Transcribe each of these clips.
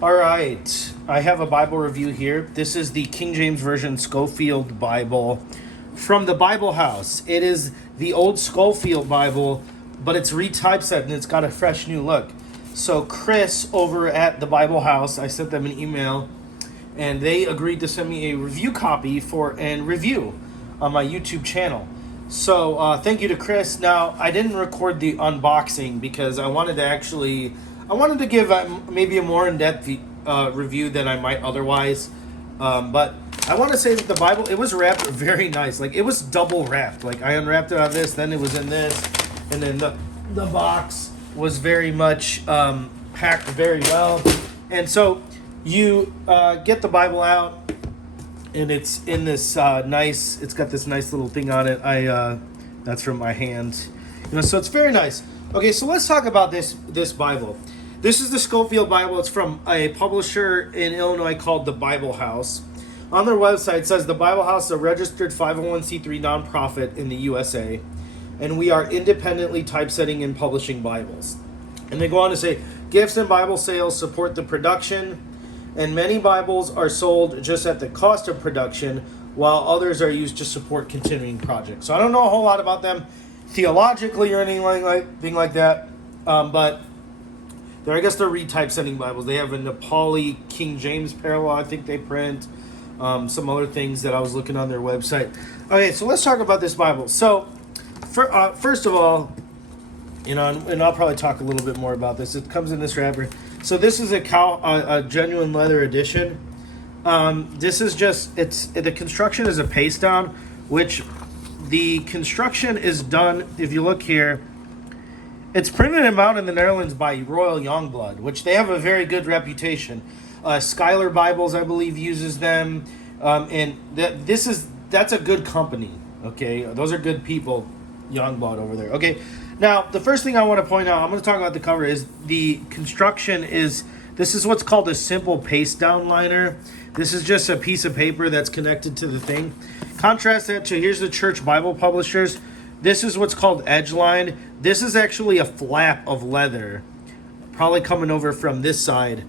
All right, I have a Bible review here. This is the King James Version Scofield Bible from the Bible House. It is the old Scofield Bible, but it's retypeset and it's got a fresh new look. So Chris over at the Bible House, I sent them an email, and they agreed to send me a review copy and review on my YouTube channel. So thank you to Chris. Now, I didn't record the unboxing because I wanted to give maybe a more in-depth review than I might otherwise. But I want to say that the Bible, it was wrapped very nice. Like, it was double wrapped. Like, I unwrapped it on this, then it was in this, and then the box was very much packed very well. And so you get the Bible out, and it's in this it's got this nice little thing on it. That's from my hand. So it's very nice. Okay, so let's talk about this Bible. This is the Scofield Bible. It's from a publisher in Illinois called the Bible House. On their website, it says the Bible House is a registered 501c3 nonprofit in the USA, and we are independently typesetting and publishing Bibles. And they go on to say, gifts and Bible sales support the production, and many Bibles are sold just at the cost of production, while others are used to support continuing projects. So I don't know a whole lot about them theologically or anything like that, but I guess they're retypesetting Bibles. They have a Nepali King James parallel, I think they print. Some other things that I was looking on their website. Okay, so let's talk about this Bible. So, first of all, and I'll probably talk a little bit more about this. It comes in this wrapper. So this is a genuine leather edition. This is the construction is a paste down, which the construction is done, if you look here, it's printed and mounted in the Netherlands by Royal Youngblood, which they have a very good reputation. Schuyler Bibles, I believe, uses them, and that's a good company. Okay, those are good people, Youngblood over there. Okay, now the first thing I want to point out, I'm going to talk about the cover, is the construction is. This is what's called a simple paste down liner. This is just a piece of paper that's connected to the thing. Contrast that to, here's the Church Bible Publishers. This is what's called edge line. This is actually a flap of leather, probably coming over from this side.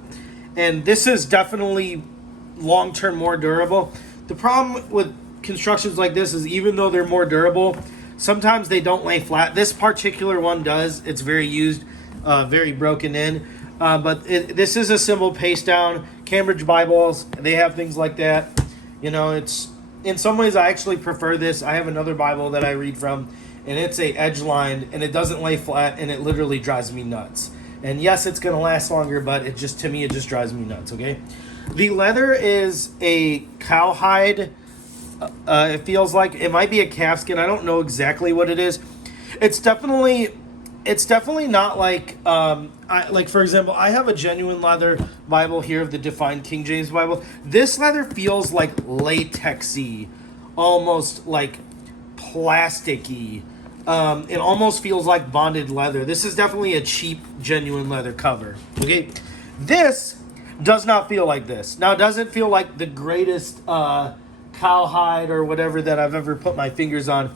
And this is definitely long-term more durable. The problem with constructions like this is, even though they're more durable, sometimes they don't lay flat. This particular one does. It's very used, very broken in. But this is a simple paste down. Cambridge Bibles, they have things like that. It's, in some ways I actually prefer this. I have another Bible that I read from, and it's a edge line, and it doesn't lay flat, and it literally drives me nuts. And yes, it's going to last longer, but it just drives me nuts, okay? The leather is a cowhide. It feels like it might be a calfskin. I don't know exactly what it is. It's definitely not like, for example, I have a genuine leather Bible here of the Defined King James Bible. This leather feels like latexy, almost like plasticky. It almost feels like bonded leather. This is definitely a cheap, genuine leather cover. Okay, this does not feel like this. Now, does it feel like the greatest cowhide or whatever that I've ever put my fingers on?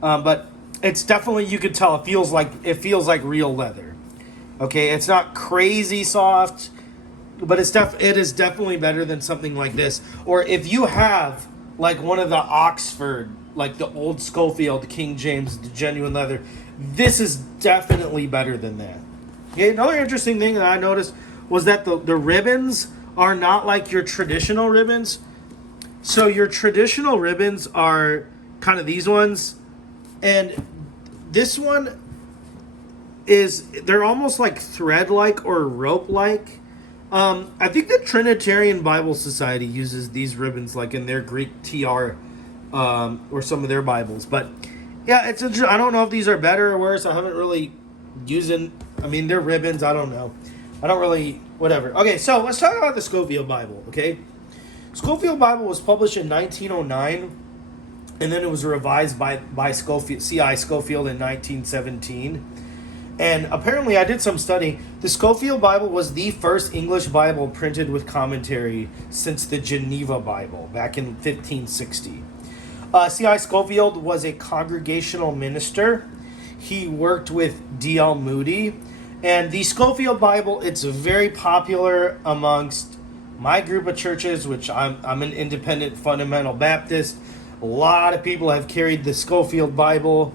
But it's definitely, you could tell, it feels like real leather. Okay, it's not crazy soft, but it is definitely better than something like this. Or if you have like one of the Oxford, like the old Scofield King James genuine leather, this is definitely better than that. Okay, another interesting thing that I noticed was that the ribbons are not like your traditional ribbons. So your traditional ribbons are kind of these ones, and this one they're almost like thread-like or rope-like. I think the Trinitarian Bible Society uses these ribbons like in their Greek TR or some of their Bibles. But yeah, it's interesting. I don't know if these are better or worse. I haven't really they're ribbons. I don't know. I don't really, whatever. Okay, so let's talk about the Scofield Bible, okay? Scofield Bible was published in 1909, and then it was revised by Scofield, C.I. Scofield in 1917. And apparently, I did some study. The Scofield Bible was the first English Bible printed with commentary since the Geneva Bible back in 1560. C.I. Scofield was a congregational minister. He worked with D.L. Moody, And the Scofield Bible, it's very popular amongst my group of churches, which I'm an independent fundamental Baptist. A lot of people have carried the Scofield Bible.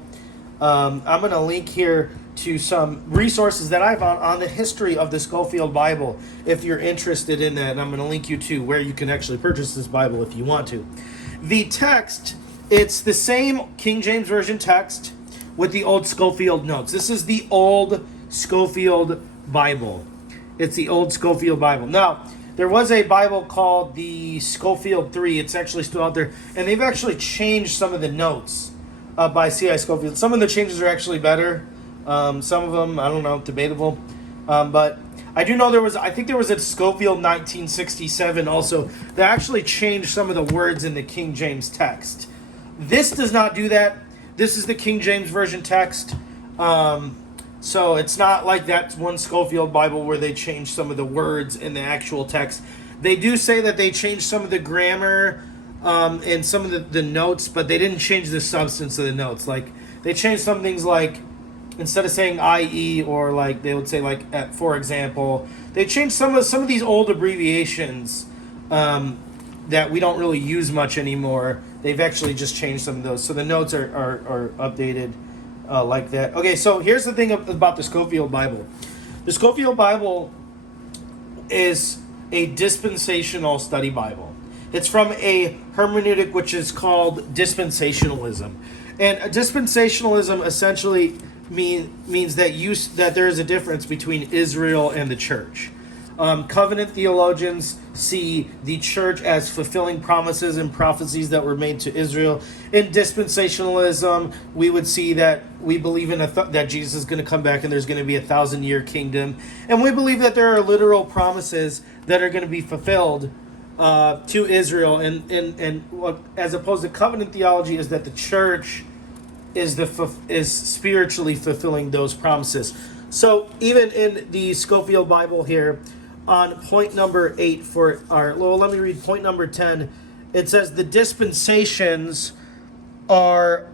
I'm going to link here to some resources that I found on the history of the Scofield Bible if you're interested in that. And I'm going to link you to where you can actually purchase this Bible if you want to. The text, it's the same King James Version text with the old Scofield notes. This is the old Scofield Bible. It's the old Scofield Bible. Now, there was a Bible called the Scofield 3. It's actually still out there. And they've actually changed some of the notes by C.I. Scofield. Some of the changes are actually better. Some of them, I don't know, debatable. But I do know I think there was a Scofield 1967 also that actually changed some of the words in the King James text. This does not do that. This is the King James Version text. So it's not like that one Scofield Bible where they changed some of the words in the actual text. They do say that they changed some of the grammar and some of the notes, but they didn't change the substance of the notes. Like, they changed some things like, instead of saying IE, or like they would say like for example, they changed some of these old abbreviations that we don't really use much anymore. They've actually just changed some of those. So the notes are updated like that. Okay, so here's the thing about the Scofield Bible. The Scofield Bible is a dispensational study Bible. It's from a hermeneutic which is called dispensationalism. And dispensationalism essentially means that there is a difference between Israel and the church. Covenant theologians see the church as fulfilling promises and prophecies that were made to Israel. In dispensationalism, we would see that we believe in that Jesus is going to come back and there's going to be a 1,000-year kingdom. And we believe that there are literal promises that are going to be fulfilled to Israel. And what, as opposed to covenant theology, is that the church is spiritually fulfilling those promises. So even in the Scofield Bible here, on point number 8 for let me read point number 10. It says the dispensations are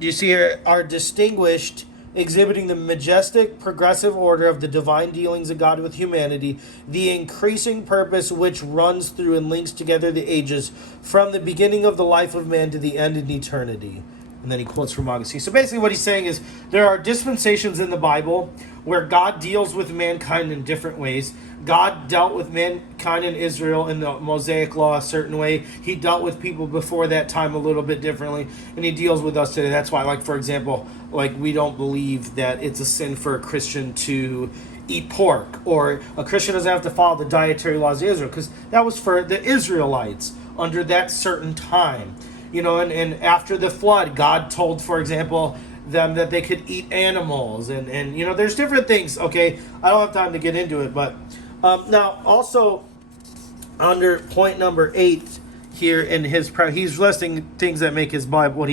distinguished, exhibiting the majestic progressive order of the divine dealings of God with humanity, the increasing purpose which runs through and links together the ages from the beginning of the life of man to the end in eternity. And then he quotes from Augustine. So basically what he's saying is there are dispensations in the Bible where God deals with mankind in different ways. God dealt with mankind in Israel in the Mosaic Law a certain way. He dealt with people before that time a little bit differently. And he deals with us today. That's why, like, for example, like, we don't believe that it's a sin for a Christian to eat pork, or a Christian doesn't have to follow the dietary laws of Israel, because that was for the Israelites under that certain time. You know, and after the flood, God told, for example, them that they could eat animals. And you know, there's different things, okay? I don't have time to get into it. But now, also, under point number 8 here in he's listing things that make his Bible,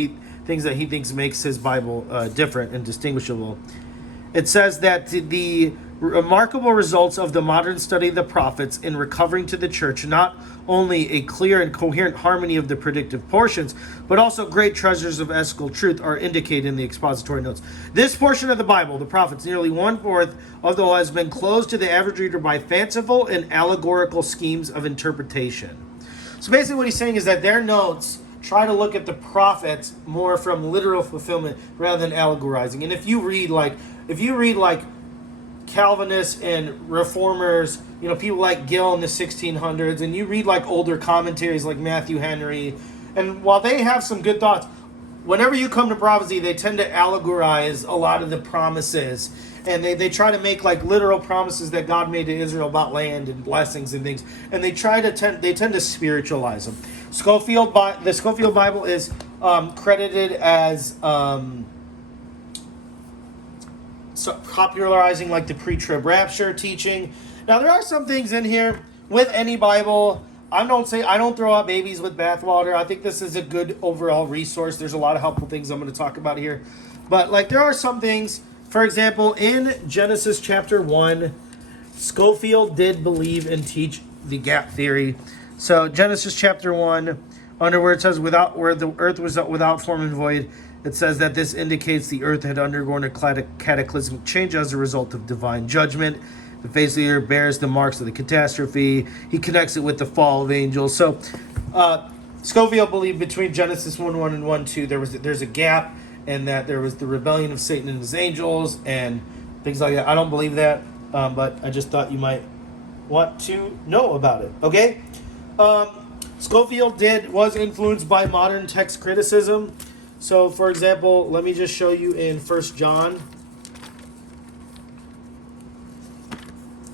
things that he thinks makes his Bible different and distinguishable. It says that the remarkable results of the modern study of the prophets in recovering to the church not only a clear and coherent harmony of the predictive portions, but also great treasures of ethical truth are indicated in the expository notes. This portion of the Bible, the prophets, nearly 1/4 of the law, has been closed to the average reader by fanciful and allegorical schemes of interpretation. So basically what he's saying is that their notes try to look at the prophets more from literal fulfillment rather than allegorizing. And if you read like Calvinists and Reformers, you know, people like Gill in the 1600s, and you read like older commentaries like Matthew Henry, and while they have some good thoughts, whenever you come to prophecy, they tend to allegorize a lot of the promises, and they try to make like literal promises that God made to Israel about land and blessings and things, and they tend to spiritualize them. The Scofield Bible is credited as popularizing like the pre-trib rapture teaching. Now there are some things in here with any Bible. I don't throw out babies with bathwater. I think this is a good overall resource. There's a lot of helpful things I'm going to talk about here. But like there are some things, for example, in Genesis chapter 1, Scofield did believe and teach the gap theory. So Genesis chapter 1, under where it says where the earth was without form and void, It says that this indicates the earth had undergone a cataclysmic change as a result of divine judgment. The face of the earth bears the marks of the catastrophe. He connects it with the fall of angels. So Scofield believed between Genesis 1:1 and 1:2 there's a gap, and that there was the rebellion of Satan and his angels and things like that. I don't believe that, but I just thought you might want to know about it. Okay? Scofield was influenced by modern text criticism. So, for example, let me just show you in 1 John.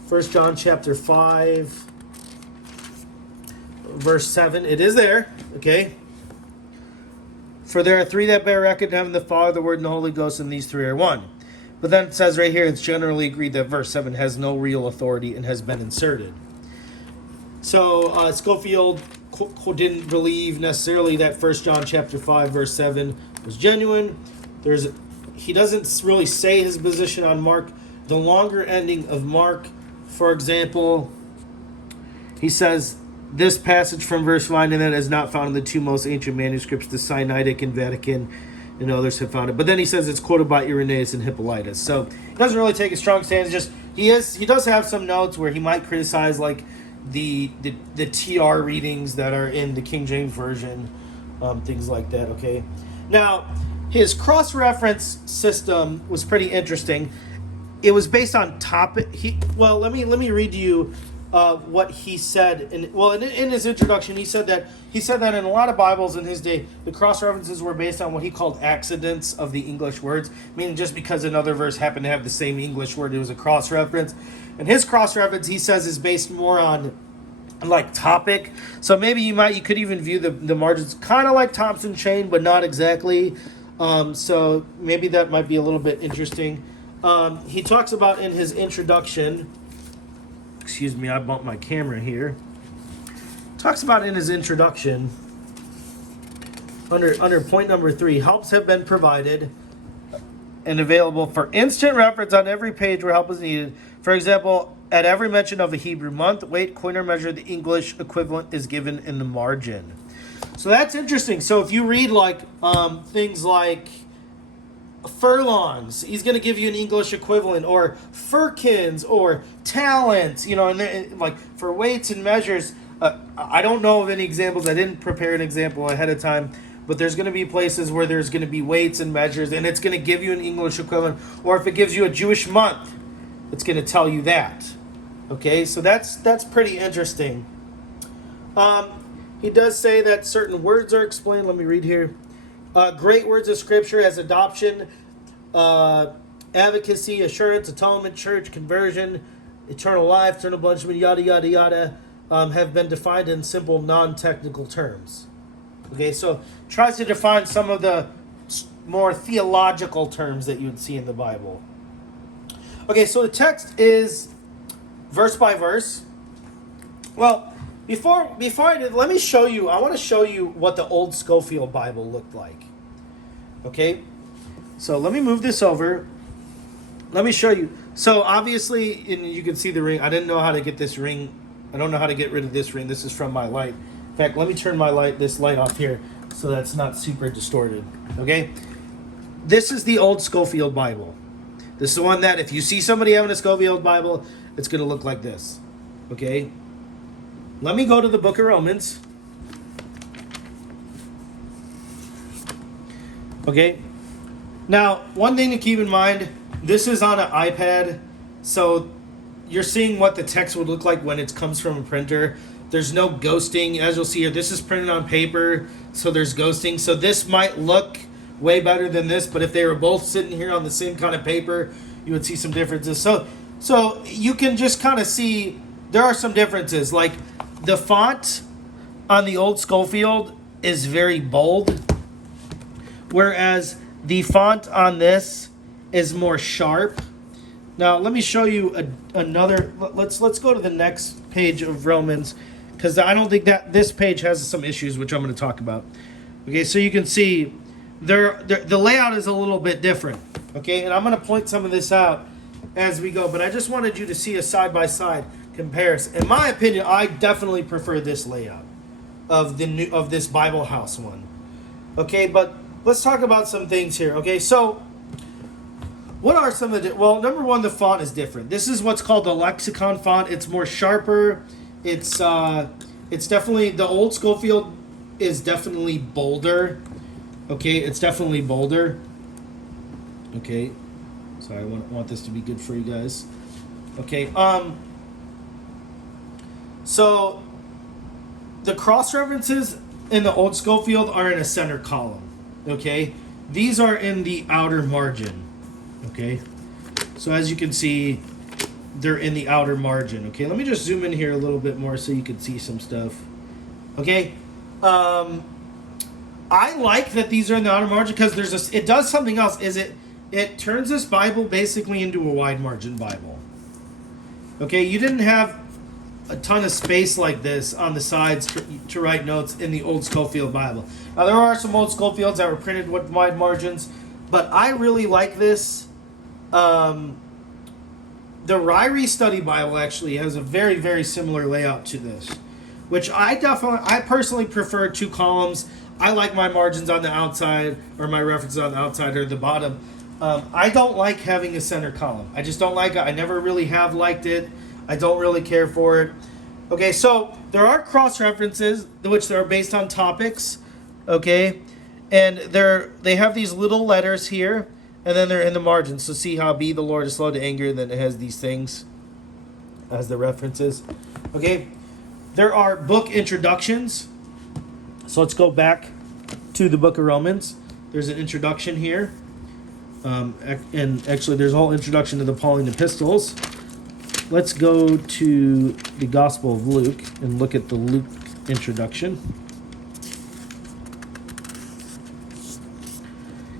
1 John chapter 5, verse 7. It is there, okay? For there are three that bear record in heaven, the Father, the Word, and the Holy Ghost, and these three are one. But then it says right here, it's generally agreed that verse 7 has no real authority and has been inserted. So, Scofield didn't believe necessarily that 1 John chapter 5 verse 7 was genuine. He doesn't really say his position on Mark. The longer ending of Mark, for example, he says this passage from verse 5 and that is not found in the two most ancient manuscripts, the Sinaitic and Vatican, and others have found it. But then he says it's quoted by Irenaeus and Hippolytus. So he doesn't really take a strong stance. Just he does have some notes where he might criticize like the TR readings that are in the King James Version, things like that, okay? Now, his cross-reference system was pretty interesting. It was based on topic. Let me read to you what he said. In his introduction, he said that in a lot of Bibles in his day, the cross-references were based on what he called accidents of the English words, meaning just because another verse happened to have the same English word, it was a cross-reference. And his cross-reference, he says, is based more on like topic. So maybe you could even view the margins kind of like Thompson chain, but not exactly. So maybe that might be a little bit interesting. He talks about in his introduction, excuse me, I bumped my camera here. Talks about in his introduction, under point number 3, helps have been provided and available for instant reference on every page where help is needed. For example, at every mention of a Hebrew month, weight, coin, or measure, the English equivalent is given in the margin. So that's interesting. So if you read like things like furlongs, he's going to give you an English equivalent, or firkins, or talents, and like for weights and measures. I don't know of any examples. I didn't prepare an example ahead of time, but there's going to be places where there's going to be weights and measures, and it's going to give you an English equivalent. Or if it gives you a Jewish month, it's going to tell you that. Okay, so that's pretty interesting. He does say that certain words are explained. Let me read here. Great words of Scripture as adoption, advocacy, assurance, atonement, church, conversion, eternal life, eternal punishment, yada, yada, yada, have been defined in simple, non-technical terms. Okay, so tries to define some of the more theological terms that you would see in the Bible. Okay, so the text is verse by verse. Well, before I did, let me show you. I want to show you what the old Scofield Bible looked like. Okay, so let me move this over. Let me show you. So obviously, you can see the ring. I didn't know how to get this ring. I don't know how to get rid of this ring. This is from my light. In fact, let me turn this light off here so that's not super distorted. Okay, this is the old Scofield Bible. This is the one that if you see somebody having a Scofield Bible, it's going to look like this. Okay, let me go to the book of Romans. Okay, now one thing to keep in mind, this is on an iPad, so you're seeing what the text would look like when it comes from a printer. There's no ghosting, as you'll see here. This is printed on paper, so there's ghosting. So this might look way better than this, but if they were both sitting here on the same kind of paper, you would see some differences. So you can just kind of see there are some differences. Like the font on the old Scofield is very bold, whereas the font on this is more sharp. Now let me show you another. Let's go to the next page of Romans, because I don't think that this page has some issues, which I'm going to talk about. Okay, so you can see the layout is a little bit different. Okay, and I'm going to point some of this out as we go, but I just wanted you to see a side-by-side comparison. In my opinion, I definitely prefer this layout of this Bible House one. Okay, but let's talk about some things here. Okay, so what are some of the... Well, number one, the font is different. This is what's called the lexicon font. It's more sharper. It's definitely... The old Scofield is definitely bolder. Okay, it's definitely bolder. Okay, so I want this to be good for you guys. Okay, so the cross references in the old Scofield are in a center column. Okay, these are in the outer margin. Okay, so as you can see, they're in the outer margin. Okay, let me just zoom in here a little bit more so you can see some stuff. Okay, I like that these are in the outer margin because it does something else. It turns this Bible basically into a wide margin Bible. Okay, you didn't have a ton of space like this on the sides to write notes in the old Scofield Bible. Now, there are some old Scofields that were printed with wide margins, but I really like this. The Ryrie Study Bible actually has a very, very similar layout to this, which I personally prefer 2 columns. I like my margins on the outside, or my references on the outside or the bottom. I don't like having a center column. I just don't like it. I never really have liked it. I don't really care for it. Okay, so there are cross references which are based on topics. Okay, and they have these little letters here, and then they're in the margins. So see how "Be the Lord is slow to anger," and then it has these things as the references. Okay, there are book introductions. So let's go back to the book of Romans. There's an introduction here. And actually, there's a whole introduction to the Pauline epistles. Let's go to the Gospel of Luke and look at the Luke introduction.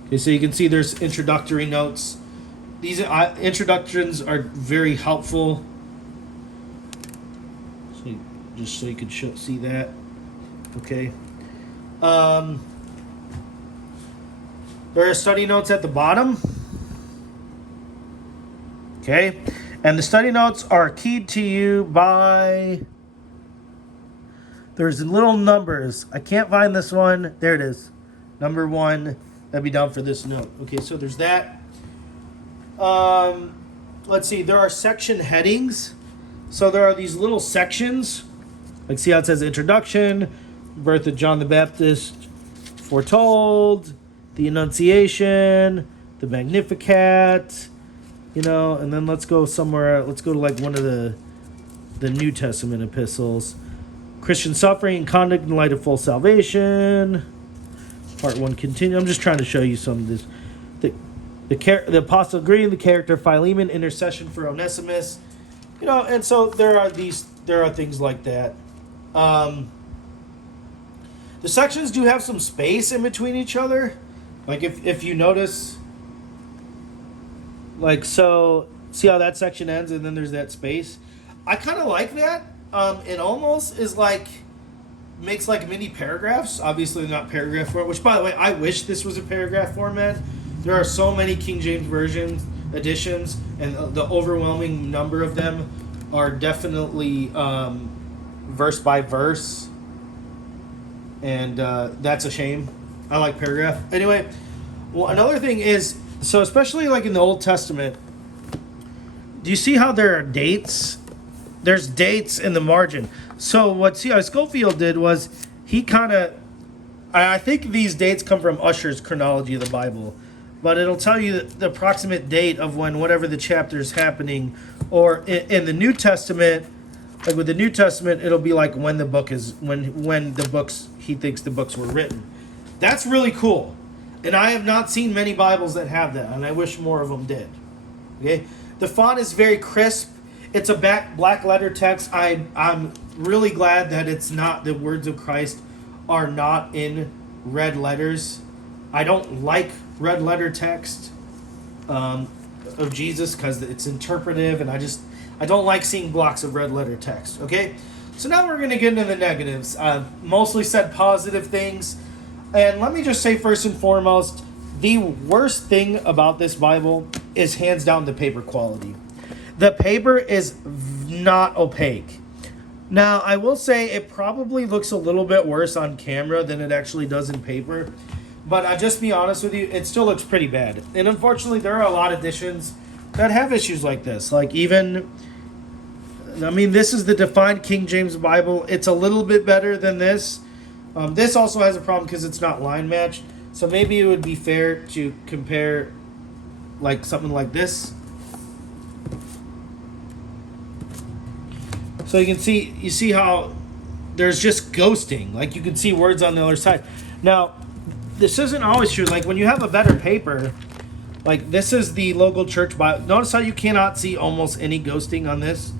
Okay, so you can see there's introductory notes. These introductions are very helpful. So just so you could see that. Okay. There are study notes at the bottom. Okay. And the study notes are keyed to you by... There's little numbers. I can't find this one. There it is. Number 1. That'd be down for this note. Okay, so there's that. Let's see. There are section headings. So there are these little sections. Like, see how it says introduction, birth of John the Baptist, foretold, the Annunciation, the Magnificat, and then let's go somewhere. Let's go to like one of the New Testament epistles. Christian suffering and conduct in light of full salvation. Part 1 continue. I'm just trying to show you some of this. The apostle greeting, the character Philemon, intercession for Onesimus. And so there are things like that. The sections do have some space in between each other. Like if you notice, like, so see how that section ends and then there's that space. I kind of like that. It almost is like, makes like mini paragraphs. Obviously not paragraph format, which by the way, I wish this was a paragraph format. There are so many King James Version editions, and the overwhelming number of them are definitely verse by verse. And that's a shame. I like paragraph. Anyway, well, another thing is, so especially like in the Old Testament, do you see how there are dates? There's dates in the margin. So what C.I. Scofield did was he kind of, I think these dates come from Ussher's chronology of the Bible, but it'll tell you the approximate date of when whatever the chapter is happening. Or in the New Testament, like with the New Testament, it'll be like when the book is, when the books, he thinks the books were written. That's really cool. And I have not seen many Bibles that have that, and I wish more of them did. Okay? The font is very crisp. It's a black letter text. I'm really glad that it's not, the words of Christ are not in red letters. I don't like red letter text of Jesus because it's interpretive, and I don't like seeing blocks of red letter text. Okay? So now we're going to get into the negatives. Mostly said positive things. And let me just say first and foremost, the worst thing about this Bible is hands down the paper quality. The paper is not opaque. Now, I will say it probably looks a little bit worse on camera than it actually does in paper. But just be honest with you, it still looks pretty bad. And unfortunately, there are a lot of editions that have issues like this. Like even, I mean, this is the Defined King James Bible. It's a little bit better than this. This also has a problem because it's not line matched. So maybe it would be fair to compare like something like this. So you see how there's just ghosting. Like you can see words on the other side. Now, this isn't always true. Like when you have a better paper, like this is the local church Bible. Notice how you cannot see almost any ghosting on this.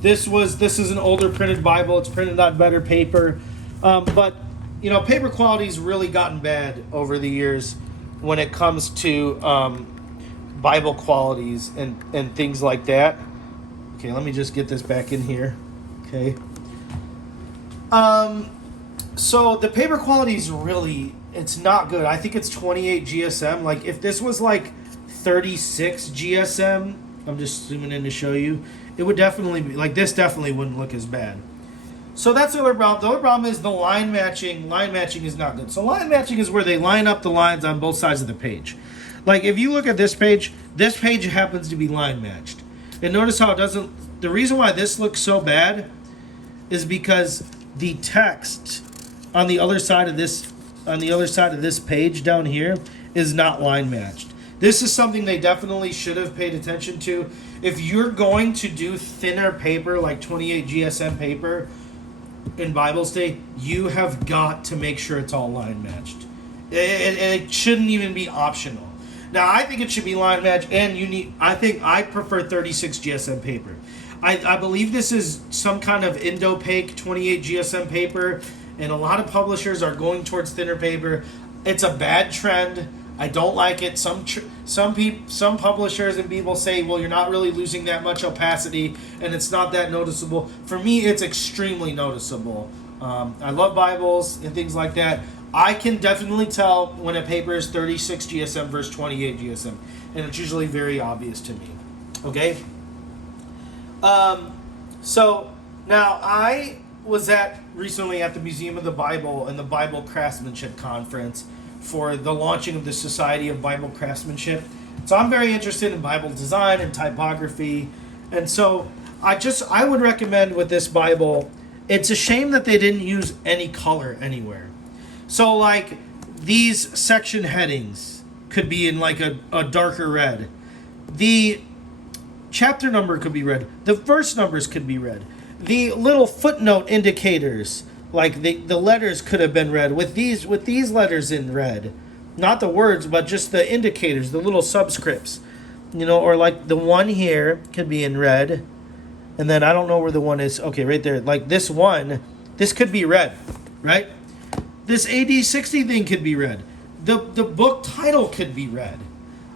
This is an older printed Bible. It's printed on better paper. But you know, paper quality's really gotten bad over the years when it comes to Bible qualities and things like that. Okay, let me just get this back in here. Okay. So the paper quality is really, it's not good. I think it's 28 GSM. Like if this was like 36 GSM, I'm just zooming in to show you, it would definitely be, like this definitely wouldn't look as bad. So that's the other problem. The other problem is the line matching. Line matching is not good. So line matching is where they line up the lines on both sides of the page. Like if you look at this page happens to be line matched. And notice how it doesn't, the reason why this looks so bad is because the text on the other side of this page down here is not line matched. This is something they definitely should have paid attention to. If you're going to do thinner paper like 28 GSM paper in Bible study, you have got to make sure it's all line matched. It shouldn't even be optional. Now, I think it should be line matched, and I prefer 36 GSM paper. I believe this is some kind of Indopaque 28 GSM paper, and a lot of publishers are going towards thinner paper. It's a bad trend. I don't like it. Some publishers and people say, well, you're not really losing that much opacity, and it's not that noticeable. For me, it's extremely noticeable. I love Bibles and things like that. I can definitely tell when a paper is 36 GSM versus 28 GSM, and it's usually very obvious to me. Okay? So now I was recently at the Museum of the Bible and the Bible Craftsmanship Conference for the launching of the Society of Bible Craftsmanship. So I'm very interested in Bible design and typography. And so I would recommend with this Bible, it's a shame that they didn't use any color anywhere. So like these section headings could be in like a darker red. The chapter number could be red. The verse numbers could be red. The little footnote indicators, like the letters could have been red with these letters in red. Not the words, but just the indicators, the little subscripts. You know, or like the one here could be in red. And then I don't know where the one is. Okay, right there. Like this one, this could be red, right? This AD 60 thing could be red. The book title could be red.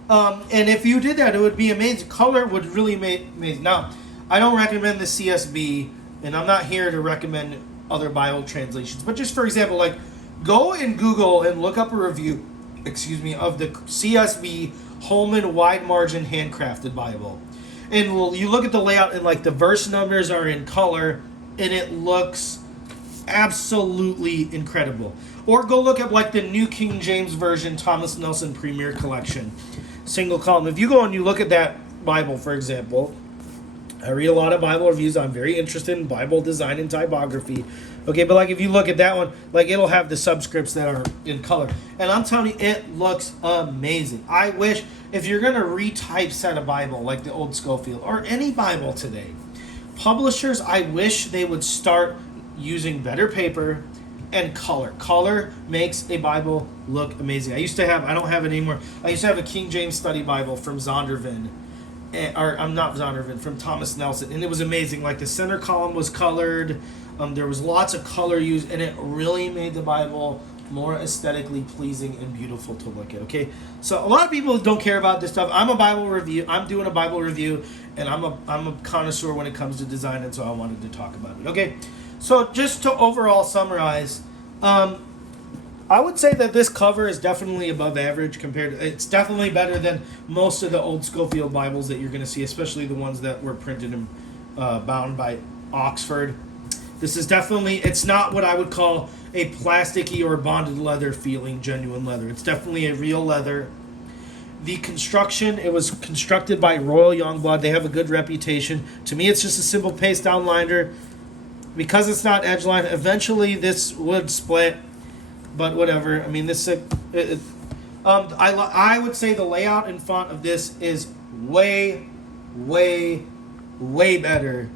And if you did that, it would be amazing. Color would really make amazing. Now, I don't recommend the CSB, and I'm not here to recommend other Bible translations. But just for example, like go and Google and look up a review, of the CSB Holman wide margin handcrafted Bible. And you look at the layout and like the verse numbers are in color, and it looks absolutely incredible. Or go look at like the New King James Version Thomas Nelson Premier Collection, single column. If you go and you look at that Bible, for example, I read a lot of Bible reviews. I'm very interested in Bible design and typography. Okay, but like if you look at that one, like it'll have the subscripts that are in color. And I'm telling you, it looks amazing. I wish, if you're going to retypeset a Bible like the old Scofield or any Bible today, publishers, I wish they would start using better paper and color. Color makes a Bible look amazing. I don't have it anymore. I used to have a King James Study Bible from Zondervan. From Thomas Nelson, and it was amazing. Like the center column was colored, there was lots of color used, and it really made the Bible more aesthetically pleasing and beautiful to look at. Okay, so a lot of people don't care about this stuff. I'm doing a Bible review, and I'm a connoisseur when it comes to design, and so I wanted to talk about it. Okay, so just to overall summarize, I would say that this cover is definitely above average it's definitely better than most of the old Scofield Bibles that you're going to see, especially the ones that were printed and bound by Oxford. This is definitely, it's not what I would call a plasticky or bonded leather feeling genuine leather. It's definitely a real leather. The construction, it was constructed by Royal Youngblood. They have a good reputation. To me, it's just a simple paste down liner. Because it's not edge line, eventually this would split, but whatever. I mean, I would say the layout and font of this is way, way, way better,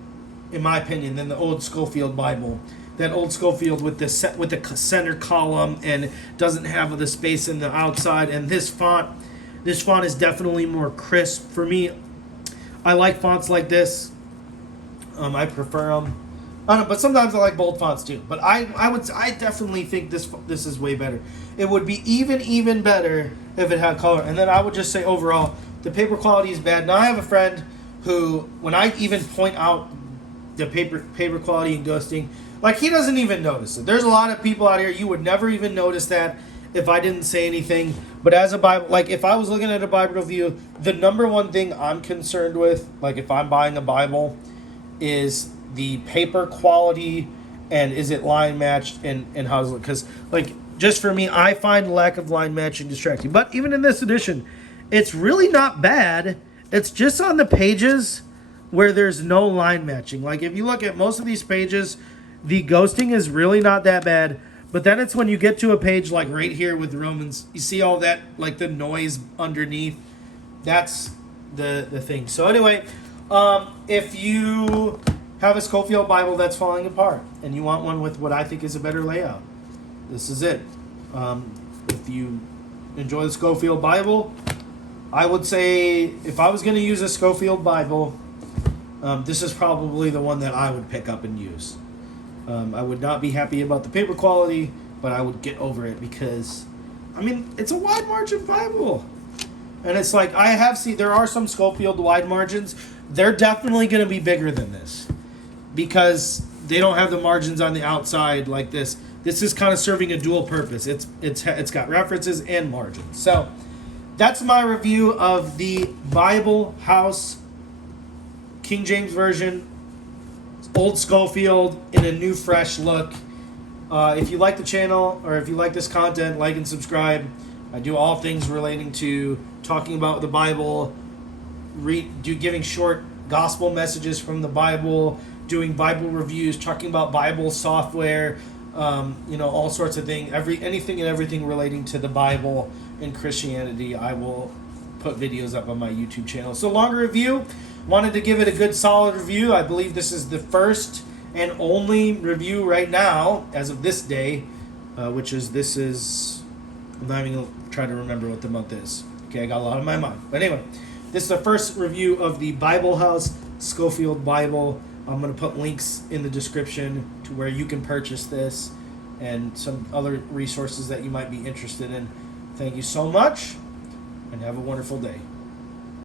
in my opinion, than the old Scofield Bible. That old Scofield with the center column and doesn't have the space in the outside. And this font is definitely more crisp for me. I like fonts like this. I prefer them. I don't know, but sometimes I like bold fonts too. But I definitely think this is way better. It would be even better if it had color. And then I would just say overall, the paper quality is bad. Now I have a friend who, when I even point out the paper quality and ghosting, like, he doesn't even notice it. There's a lot of people out here, you would never even notice that if I didn't say anything. But as a Bible, like, if I was looking at a Bible review, the number one thing I'm concerned with, like, if I'm buying a Bible, is the paper quality and is it line matched and how does it look. Because, like, just for me, I find lack of line matching distracting. But even in this edition, it's really not bad. It's just on the pages where there's no line matching. Like, if you look at most of these pages, the ghosting is really not that bad. But then it's when you get to a page like right here with Romans, you see all that, like, the noise underneath. That's the thing. So anyway, if you have a Scofield Bible that's falling apart and you want one with what I think is a better layout, this is it. If you enjoy the Scofield Bible, I would say if I was going to use a Scofield Bible, this is probably the one that I would pick up and use. I would not be happy about the paper quality, but I would get over it because, I mean, it's a wide margin Bible. And it's like, I have seen, there are some Scofield wide margins. They're definitely going to be bigger than this because they don't have the margins on the outside like this. This is kind of serving a dual purpose. It's got references and margins. So that's my review of the Bible House King James Version, Old Scofield in a new, fresh look. If you like the channel or if you like this content, like and subscribe. I do all things relating to talking about the Bible, giving short gospel messages from the Bible, doing Bible reviews, talking about Bible software, all sorts of things. Anything and everything relating to the Bible and Christianity, I will put videos up on my YouTube channel. So, longer review. Wanted to give it a good solid review. I believe this is the first and only review right now as of this day, I'm not even going to try to remember what the month is. Okay, I got a lot on my mind. But anyway, this is the first review of the Bible House Scofield Bible. I'm going to put links in the description to where you can purchase this and some other resources that you might be interested in. Thank you so much, and have a wonderful day.